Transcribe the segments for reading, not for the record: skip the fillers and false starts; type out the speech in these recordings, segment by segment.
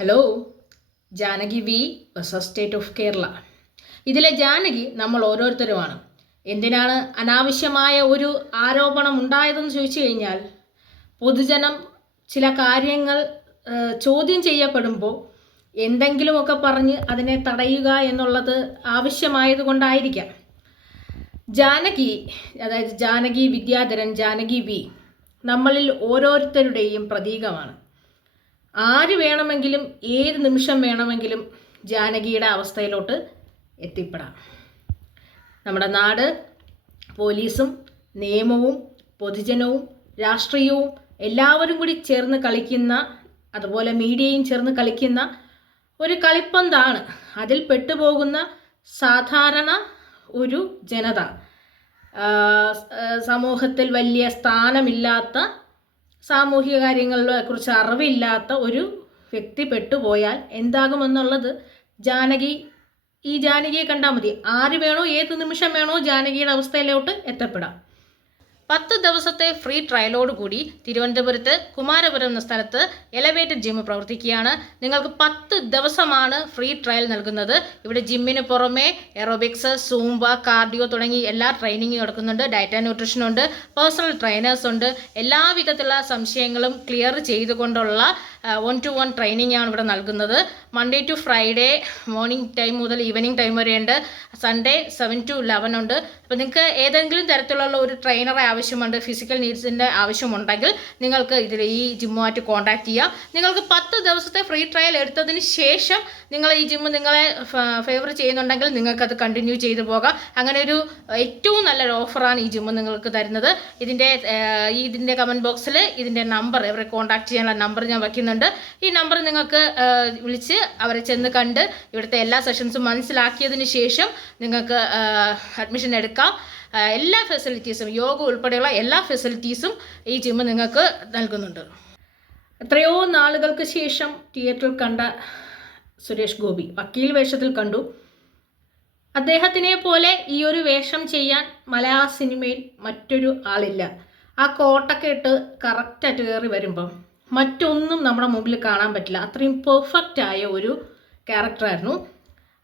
Hello, Janaki V versus state of Kerala. ഇതിലെ ജാനകി നമ്മൾ ഓരോരുത്തരുമാണ്. എന്തിനാണ് അനാവശ്യമായ ഒരു ആരോപണം ഉണ്ടായതെന്ന് ചോദിച്ചു കഴിഞ്ഞാൽ, പൊതുജനം ചില കാര്യങ്ങൾ ചോദ്യം ചെയ്യപ്പെടുമ്പോൾ എന്തെങ്കിലുമൊക്കെ പറഞ്ഞ് അതിനെ തടയുക എന്നുള്ളത് ആവശ്യമായതുകൊണ്ടായിരിക്കാം. ജാനകി, അതായത് ജാനകി വിദ്യാധരൻ, ജാനകി വി നമ്മളിൽ ഓരോരുത്തരുടെയും പ്രതീകമാണ്. ആര് വേണമെങ്കിലും ഏത് നിമിഷം വേണമെങ്കിലും ജാനകിയുടെ അവസ്ഥയിലോട്ട് എത്തിപ്പെടാം. നമ്മുടെ നാട് പോലീസും നിയമവും പൊതുജനവും രാഷ്ട്രീയവും എല്ലാവരും കൂടി ചേർന്ന് കളിക്കുന്ന, അതുപോലെ മീഡിയയും ചേർന്ന് കളിക്കുന്ന ഒരു കളിപ്പന്താണ്. അതിൽ പെട്ടുപോകുന്ന സാധാരണ ഒരു ജനത, സമൂഹത്തിൽ വലിയ സ്ഥാനമില്ലാത്ത, സാമൂഹിക കാര്യങ്ങളെ കുറിച്ച് അറിവില്ലാത്ത ഒരു വ്യക്തി പെട്ടുപോയാൽ എന്താകുമെന്നുള്ളത് ഈ ജാനകിയെ കണ്ടാൽ മതി. ആര് വേണോ ഏത് നിമിഷം വേണോ ജാനകിയുടെ അവസ്ഥയിലോട്ട് എത്തപ്പെടാം. 10 ദിവസത്തെ ഫ്രീ ട്രയലോടുകൂടി തിരുവനന്തപുരത്ത് കുമാരപുരം എന്ന സ്ഥലത്ത് എലവേറ്റഡ് ജിം പ്രവർത്തിക്കുകയാണ്. നിങ്ങൾക്ക് 10 ദിവസമാണ് ഫ്രീ ട്രയൽ നൽകുന്നത്. ഇവിടെ ജിമ്മിന് പുറമെ എറോബിക്സ്, സൂംബ, കാർഡിയോ തുടങ്ങി എല്ലാ ട്രെയിനിങ്ങും നടക്കുന്നുണ്ട്. ഡയറ്റ് ആൻഡ് ന്യൂട്രീഷൻ ഉണ്ട്, പേഴ്സണൽ ട്രെയിനേഴ്സ് ഉണ്ട്. എല്ലാവിധത്തിലുള്ള സംശയങ്ങളും ക്ലിയർ ചെയ്തുകൊണ്ടുള്ള 1-to-1 ട്രെയിനിങ് ആണ് ഇവിടെ നൽകുന്നത്. Monday to Friday morning time മുതൽ ഈവനിങ് ടൈം വരെയുണ്ട്. സൺഡേ 7 to 11 ഉണ്ട്. അപ്പോൾ നിങ്ങൾക്ക് ഏതെങ്കിലും തരത്തിലുള്ള ഒരു ട്രെയിനറെ ആവശ്യമുണ്ട്, ഫിസിക്കൽ നീഡ്സിൻ്റെ ആവശ്യമുണ്ടെങ്കിൽ നിങ്ങൾക്ക് ഈ ജിമ്മുമായിട്ട് കോൺടാക്ട് ചെയ്യാം. നിങ്ങൾക്ക് 10 ദിവസത്തെ ഫ്രീ ട്രയൽ എടുത്തതിന് ശേഷം നിങ്ങൾ ഈ ജിമ്മ് നിങ്ങളെ ഫേവർ ചെയ്യുന്നുണ്ടെങ്കിൽ നിങ്ങൾക്കത് കണ്ടിന്യൂ ചെയ്തു പോകാം. അങ്ങനെ ഒരു ഏറ്റവും നല്ലൊരു ഓഫറാണ് ഈ ജിമ്മ് നിങ്ങൾക്ക് തരുന്നത്. ഇതിൻ്റെ കമൻറ്റ് ബോക്സിൽ ഇതിൻ്റെ നമ്പർ, ഇവരെ കോൺടാക്ട് ചെയ്യാനുള്ള നമ്പർ ഞാൻ വയ്ക്കുന്നുണ്ട്. ഈ നമ്പർ നിങ്ങൾക്ക് വിളിച്ച് അവരെ ചെന്ന് കണ്ട് ഇവിടുത്തെ എല്ലാ സെഷൻസും മനസ്സിലാക്കിയതിന് ശേഷം നിങ്ങൾക്ക് അഡ്മിഷൻ എടുക്കാം. എല്ലാ ഫെസിലിറ്റീസും, യോഗ ഉൾപ്പെടെയുള്ള എല്ലാ ഫെസിലിറ്റീസും ഈ ജിമ്മ് നിങ്ങൾക്ക് നൽകുന്നുണ്ട്. എത്രയോ നാളുകൾക്ക് ശേഷം തിയേറ്ററിൽ കണ്ട സുരേഷ് ഗോപി വക്കീൽ വേഷത്തിൽ കണ്ടു. അദ്ദേഹത്തിനെ പോലെ ഈ ഒരു വേഷം ചെയ്യാൻ മലയാള സിനിമയിൽ മറ്റൊരു ആളില്ല. ആ കോട്ടൊക്കെ ഇട്ട് കറക്റ്റായിട്ട് കയറി വരുമ്പം മറ്റൊന്നും നമ്മുടെ മുമ്പിൽ കാണാൻ പറ്റില്ല. അത്രയും പെർഫെക്റ്റ് ആയ ഒരു ക്യാരക്ടറായിരുന്നു.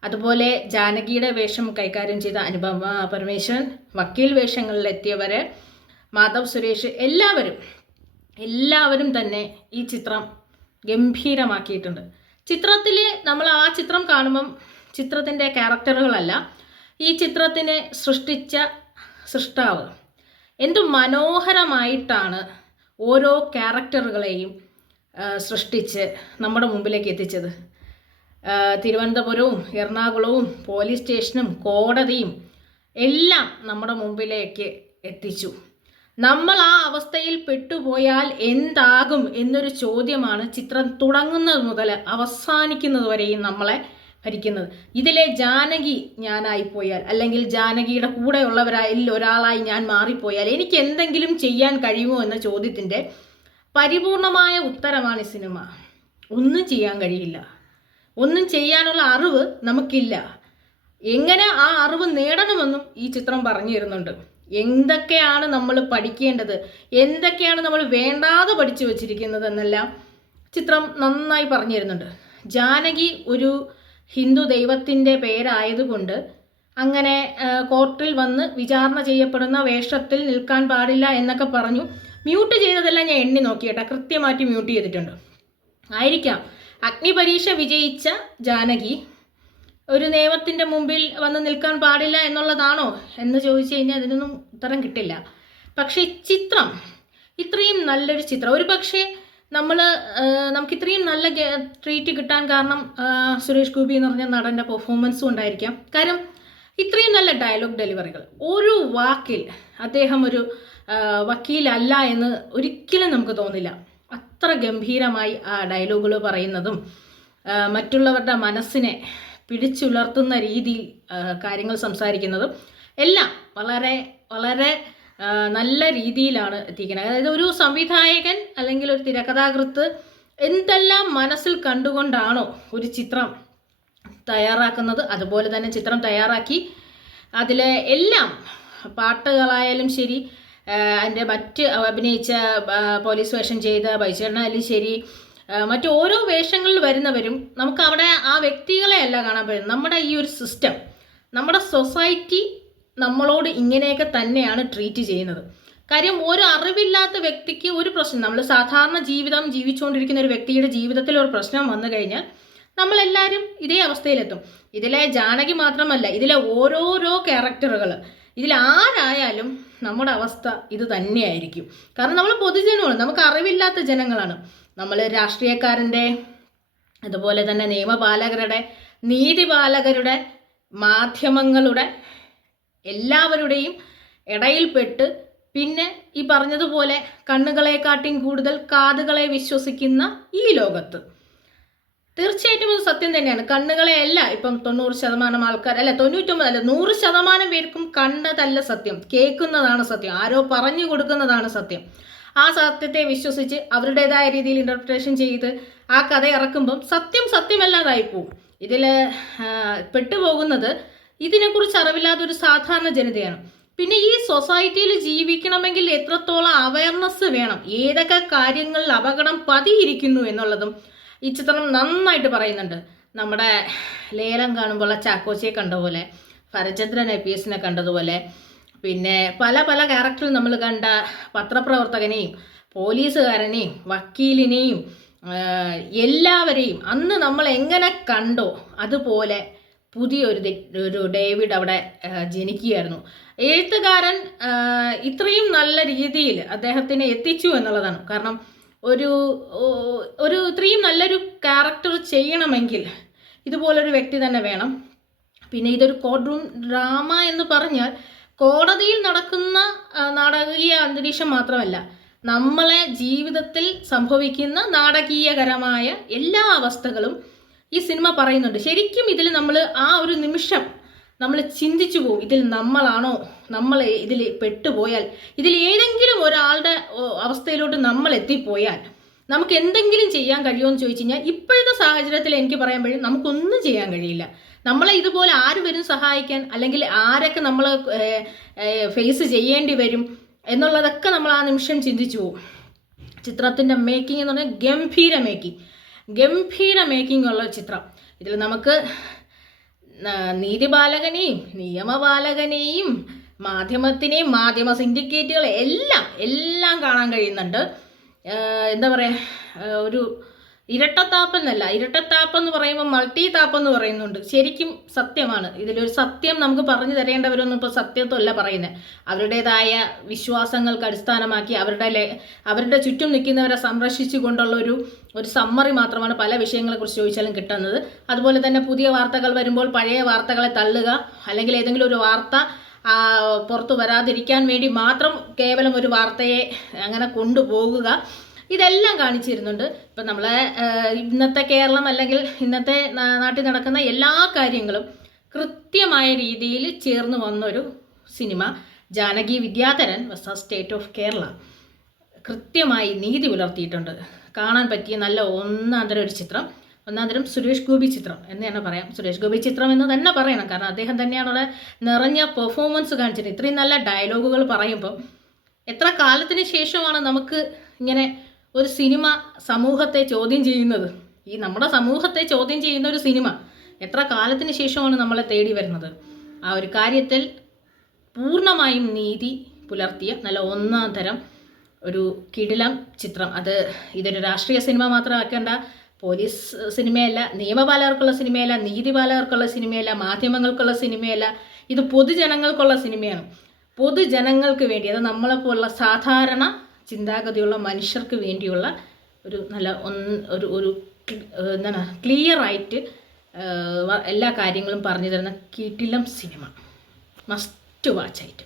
അതുപോലെ ജാനകിയുടെ വേഷം കൈകാര്യം ചെയ്ത അനുപമ പരമേശ്വരൻ, വക്കീൽ വേഷങ്ങളിലെത്തിയവരെ മാധവ് സുരേഷ്, എല്ലാവരും തന്നെ ഈ ചിത്രം ഗംഭീരമാക്കിയിട്ടുണ്ട്. ചിത്രത്തിൽ നമ്മൾ ആ ചിത്രം കാണുമ്പം ചിത്രത്തിൻ്റെ ക്യാരക്ടറുകളല്ല, ഈ ചിത്രത്തിനെ സൃഷ്ടിച്ച സൃഷ്ടാവ് എന്തു മനോഹരമായിട്ടാണ് ഓരോ ക്യാരക്ടറുകളെയും സൃഷ്ടിച്ച് നമ്മുടെ മുമ്പിലേക്ക് എത്തിച്ചത്. തിരുവനന്തപുരവും എറണാകുളവും പോലീസ് സ്റ്റേഷനും കോടതിയും എല്ലാം നമ്മുടെ മുമ്പിലേക്ക് എത്തിച്ചു. നമ്മൾ ആ അവസ്ഥയിൽ പെട്ടുപോയാൽ എന്താകും എന്നൊരു ചോദ്യമാണ് ചിത്രം തുടങ്ങുന്നത് മുതൽ അവസാനിക്കുന്നത് വരെയും നമ്മളെ ഭരിക്കുന്നത്. ഇതിലെ ജാനകി ഞാനായിപ്പോയാൽ, അല്ലെങ്കിൽ ജാനകിയുടെ കൂടെയുള്ളവരായി ഒരാളായി ഞാൻ മാറിപ്പോയാൽ എനിക്ക് എന്തെങ്കിലും ചെയ്യാൻ കഴിയുമോ എന്ന ചോദ്യത്തിൻ്റെ പരിപൂർണമായ ഉത്തരമാണ് ഈ സിനിമ. ഒന്നും ചെയ്യാൻ കഴിയില്ല. ഒന്നും ചെയ്യാനുള്ള അറിവ് നമുക്കില്ല. എങ്ങനെ ആ അറിവ് നേടണമെന്നും ഈ ചിത്രം പറഞ്ഞു തരുന്നുണ്ട്. എന്തൊക്കെയാണ് നമ്മൾ പഠിക്കേണ്ടത്, എന്തൊക്കെയാണ് നമ്മൾ വേണ്ടാതെ പഠിച്ചു വച്ചിരിക്കുന്നത് എന്നെല്ലാം ചിത്രം നന്നായി പറഞ്ഞു തരുന്നുണ്ട്. ജാനകി ഒരു ഹിന്ദു ദൈവത്തിൻ്റെ പേരായതുകൊണ്ട് അങ്ങനെ കോർട്ടിൽ വന്ന് വിചാരണ ചെയ്യപ്പെടുന്ന വേഷത്തിൽ നിൽക്കാൻ പാടില്ല എന്നൊക്കെ പറഞ്ഞു. മ്യൂട്ട് ചെയ്തതെല്ലാം ഞാൻ എണ്ണി നോക്കിയിട്ടാ, കൃത്യമായിട്ട് മ്യൂട്ട് ചെയ്തിട്ടുണ്ട്. ആയിരിക്കാം അഗ്നിപരീക്ഷ വിജയിച്ച ജാനകി ഒരു നിയമത്തിൻ്റെ മുമ്പിൽ വന്ന് നിൽക്കാൻ പാടില്ല എന്നുള്ളതാണോ എന്ന് ചോദിച്ചു കഴിഞ്ഞാൽ അതിനൊന്നും ഉത്തരം കിട്ടില്ല. പക്ഷേ ചിത്രം ഇത്രയും നല്ലൊരു ചിത്രം, ഒരു പക്ഷേ നമുക്ക് ഇത്രയും നല്ല ട്രീറ്റ് കിട്ടാൻ കാരണം സുരേഷ് ഗോപി എന്ന് പറഞ്ഞ നടൻ്റെ പെർഫോമൻസും ഉണ്ടായിരിക്കാം. കാര്യം ഇത്രയും നല്ല ഡയലോഗ് ഡെലിവറികൾ, ഒരു വാക്കിൽ അദ്ദേഹം ഒരു വക്കീലല്ല എന്ന് ഒരിക്കലും നമുക്ക് തോന്നില്ല. അത്ര ഗംഭീരമായി ആ ഡയലോഗുകൾ പറയുന്നതും മറ്റുള്ളവരുടെ മനസ്സിനെ പിടിച്ചുലർത്തുന്ന രീതിയിൽ കാര്യങ്ങൾ സംസാരിക്കുന്നതും എല്ലാം വളരെ വളരെ നല്ല രീതിയിലാണ് എത്തിക്കുന്നത്. അതായത് ഒരു സംവിധായകൻ അല്ലെങ്കിൽ ഒരു തിരക്കഥാകൃത്ത് എന്തെല്ലാം മനസ്സിൽ കണ്ടുകൊണ്ടാണോ ഒരു ചിത്രം തയ്യാറാക്കുന്നത്, അതുപോലെ തന്നെ ചിത്രം തയ്യാറാക്കി അതിലെ എല്ലാം പാട്ടുകളായാലും ശരി, അതിൻ്റെ മറ്റ് അഭിനയിച്ച പോലീസ് വേഷം ചെയ്ത ബൈചേട്ടനായാലും ശരി, മറ്റു ഓരോ വേഷങ്ങളിൽ വരുന്നവരും നമുക്ക് അവിടെ ആ വ്യക്തികളെ അല്ല കാണാൻ പറ്റുന്നത്. നമ്മുടെ ഈ ഒരു സിസ്റ്റം, നമ്മുടെ സൊസൈറ്റി നമ്മളോട് ഇങ്ങനെയൊക്കെ തന്നെയാണ് ട്രീറ്റ് ചെയ്യുന്നത്. കാര്യം ഒരു അറിവില്ലാത്ത വ്യക്തിക്ക് ഒരു പ്രശ്നം, നമ്മൾ സാധാരണ ജീവിതം ജീവിച്ചുകൊണ്ടിരിക്കുന്ന ഒരു വ്യക്തിയുടെ ജീവിതത്തിൽ ഒരു പ്രശ്നം വന്നു കഴിഞ്ഞാൽ നമ്മളെല്ലാവരും ഇതേ അവസ്ഥയിലെത്തും. ഇതിലെ ജാനകി മാത്രമല്ല, ഇതിലെ ഓരോരോ ക്യാരക്ടറുകൾ, ഇതിലാരായാലും നമ്മുടെ അവസ്ഥ ഇത് തന്നെയായിരിക്കും. കാരണം നമ്മൾ പൊതുജനമാണ്, നമുക്ക് അറിവില്ലാത്ത ജനങ്ങളാണ്. നമ്മൾ രാഷ്ട്രീയക്കാരൻ്റെ, അതുപോലെ തന്നെ നിയമപാലകരുടെ, നീതിപാലകരുടെ, മാധ്യമങ്ങളുടെ എല്ലാവരുടെയും ഇടയിൽപ്പെട്ട് പിന്നെ ഈ പറഞ്ഞതുപോലെ കണ്ണുകളെക്കാട്ടിയും കൂടുതൽ കാതുകളെ വിശ്വസിക്കുന്ന ഈ ലോകത്ത് തീർച്ചയായിട്ടും ഇത് സത്യം തന്നെയാണ്. കണ്ണുകളെ അല്ല ഇപ്പം 90% ആൾക്കാർ, അല്ല 99 അല്ല 100% പേർക്കും കണ്ടതല്ല സത്യം, കേൾക്കുന്നതാണ് സത്യം, ആരോ പറഞ്ഞു കൊടുക്കുന്നതാണ് സത്യം. ആ സത്യത്തെ വിശ്വസിച്ച് അവരുടേതായ രീതിയിൽ ഇൻ്റർപ്രിട്ടേഷൻ ചെയ്ത് ആ കഥ ഇറക്കുമ്പം സത്യമല്ലാതായി പോവും. ഇതിൽ പെട്ടുപോകുന്നത് ഇതിനെക്കുറിച്ച് അറിവില്ലാത്തൊരു സാധാരണ ജനതയാണ്. പിന്നെ ഈ സൊസൈറ്റിയിൽ ജീവിക്കണമെങ്കിൽ എത്രത്തോളം അവയർനെസ് വേണം, ഏതൊക്കെ കാര്യങ്ങളിൽ അപകടം പതിയിരിക്കുന്നു എന്നുള്ളതും ഈ ചിത്രം നന്നായിട്ട് പറയുന്നുണ്ട്. നമ്മുടെ ലേലം കാണുമ്പോൾ ചാക്കോച്ചിയെ കണ്ടതുപോലെ, ഭരചന്ദ്രൻ IPSനെ കണ്ടതുപോലെ, പിന്നെ പല പല ക്യാരക്ടറിൽ നമ്മൾ കണ്ട പത്രപ്രവർത്തകനെയും പോലീസുകാരനെയും വക്കീലിനെയും എല്ലാവരെയും അന്ന് നമ്മൾ എങ്ങനെ കണ്ടോ അതുപോലെ പുതിയൊരു ഡേവിഡ് അവിടെ ജനിക്കുകയായിരുന്നു. എഴുത്തുകാരൻ ഇത്രയും നല്ല രീതിയിൽ അദ്ദേഹത്തിനെ എത്തിച്ചു എന്നുള്ളതാണ്. കാരണം ഒരു ഇത്രയും നല്ലൊരു ക്യാരക്ടർ ചെയ്യണമെങ്കിൽ ഇതുപോലൊരു വ്യക്തി തന്നെ വേണം. പിന്നെ ഇതൊരു കോർട്ട് റൂം ഡ്രാമ എന്ന് പറഞ്ഞാൽ കോടതിയിൽ നടക്കുന്ന നാടകീയ അന്തരീക്ഷം മാത്രമല്ല, നമ്മളെ ജീവിതത്തിൽ സംഭവിക്കുന്ന നാടകീയകരമായ എല്ലാ അവസ്ഥകളും ഈ സിനിമ പറയുന്നുണ്ട്. ശരിക്കും ഇതിൽ നമ്മൾ ആ ഒരു നിമിഷം നമ്മൾ ചിന്തിച്ചു പോകും, ഇതിൽ നമ്മളാണോ, നമ്മൾ ഇതിൽ പെട്ടുപോയാൽ, ഇതിൽ ഏതെങ്കിലും ഒരാളുടെ അവസ്ഥയിലോട്ട് നമ്മൾ എത്തിപ്പോയാൽ നമുക്ക് എന്തെങ്കിലും ചെയ്യാൻ കഴിയുമോ എന്ന് ചോദിച്ചു കഴിഞ്ഞാൽ ഇപ്പോഴത്തെ സാഹചര്യത്തിൽ എനിക്ക് പറയാൻ കഴിയും, നമുക്കൊന്നും ചെയ്യാൻ കഴിയില്ല. നമ്മളെ ഇതുപോലെ ആര് വരും സഹായിക്കാൻ, അല്ലെങ്കിൽ ആരൊക്കെ നമ്മൾ ഫേസ് ചെയ്യേണ്ടി വരും എന്നുള്ളതൊക്കെ നമ്മൾ ആ നിമിഷം ചിന്തിച്ചു പോകും. ചിത്രത്തിൻ്റെ മേക്കിംഗ് എന്ന് പറഞ്ഞാൽ ഗംഭീര മേക്കിംഗ് ഉള്ള ചിത്രം. ഇതിൽ നമുക്ക് നീതിപാലകനെയും നിയമപാലകനെയും മാധ്യമത്തിനെയും മാധ്യമ സിൻഡിക്കേറ്റുകളെ എല്ലാം കാണാൻ കഴിയുന്നുണ്ട്. എന്താ പറയുക, ഒരു ഇരട്ടത്താപ്പെന്ന് പറയുമ്പോൾ മൾട്ടി താപ്പെന്ന് പറയുന്നുണ്ട്. ശരിക്കും സത്യമാണ്. ഇതിലൊരു സത്യം നമുക്ക് പറഞ്ഞു തരേണ്ടവരൊന്നും ഇപ്പോൾ സത്യത്വമല്ല പറയുന്നത്. അവരുടേതായ വിശ്വാസങ്ങൾക്ക് അടിസ്ഥാനമാക്കി അവരുടെ ചുറ്റും നിൽക്കുന്നവരെ സംരക്ഷിച്ചു കൊണ്ടുള്ള ഒരു സമ്മറി മാത്രമാണ് പല വിഷയങ്ങളെക്കുറിച്ച് ചോദിച്ചാലും കിട്ടുന്നത്. അതുപോലെ തന്നെ പുതിയ വാർത്തകൾ വരുമ്പോൾ പഴയ വാർത്തകളെ തള്ളുക, അല്ലെങ്കിൽ ഏതെങ്കിലും ഒരു വാർത്ത പുറത്തു വരാതിരിക്കാൻ വേണ്ടി മാത്രം കേവലം ഒരു വാർത്തയെ അങ്ങനെ കൊണ്ടുപോകുക, ഇതെല്ലാം കാണിച്ചിരുന്നുണ്ട്. ഇപ്പം നമ്മളെ ഇന്നത്തെ കേരളം അല്ലെങ്കിൽ ഇന്നത്തെ നാട്ടിൽ നടക്കുന്ന എല്ലാ കാര്യങ്ങളും കൃത്യമായ രീതിയിൽ ചേർന്ന് വന്നൊരു cinema. Janaki Vidyadharan versus state of Kerala കൃത്യമായി നീതി പുലർത്തിയിട്ടുണ്ട്. കാണാൻ പറ്റിയ നല്ല ഒന്നാന്തരം ഒരു ചിത്രം, ഒന്നാന്തരം സുരേഷ് ഗോപി ചിത്രം എന്ന് തന്നെ പറയാം. സുരേഷ് ഗോപി ചിത്രം എന്ന് തന്നെ പറയണം. കാരണം അദ്ദേഹം തന്നെയാണ് അവിടെ നിറഞ്ഞ പെർഫോമൻസ് കാണിച്ചത്. ഇത്രയും നല്ല ഡയലോഗുകൾ പറയുമ്പോൾ എത്ര കാലത്തിന് ശേഷമാണ് നമുക്ക് ഇങ്ങനെ ഒരു സിനിമ സമൂഹത്തെ ചോദ്യം ചെയ്യുന്നത്. ഈ നമ്മുടെ സമൂഹത്തെ ചോദ്യം ചെയ്യുന്ന ഒരു സിനിമ എത്ര കാലത്തിന് ശേഷമാണ് നമ്മളെ തേടി വരുന്നത്. ആ ഒരു കാര്യത്തിൽ പൂർണ്ണമായും നീതി പുലർത്തിയ നല്ല ഒന്നാം തരം ഒരു കിടിലം ചിത്രം. ഇതൊരു രാഷ്ട്രീയ സിനിമ മാത്രമാക്കേണ്ട, പോലീസ് സിനിമയല്ല, നിയമപാലകർക്കുള്ള സിനിമയല്ല, നീതിപാലകർക്കുള്ള സിനിമയല്ല, മാധ്യമങ്ങൾക്കുള്ള സിനിമയല്ല. ഇത് പൊതുജനങ്ങൾക്കുള്ള സിനിമയാണ്. പൊതുജനങ്ങൾക്ക് വേണ്ടി, അത് നമ്മളെപ്പോലുള്ള സാധാരണ ചിന്താഗതിയുള്ള മനുഷ്യർക്ക് വേണ്ടിയുള്ള ഒരു നല്ല എന്താണ് ക്ലിയറായിട്ട് എല്ലാ കാര്യങ്ങളും പറഞ്ഞു തരുന്ന കിടിലം സിനിമ. മസ്റ്റ് വാച്ച് ആയിട്ട്.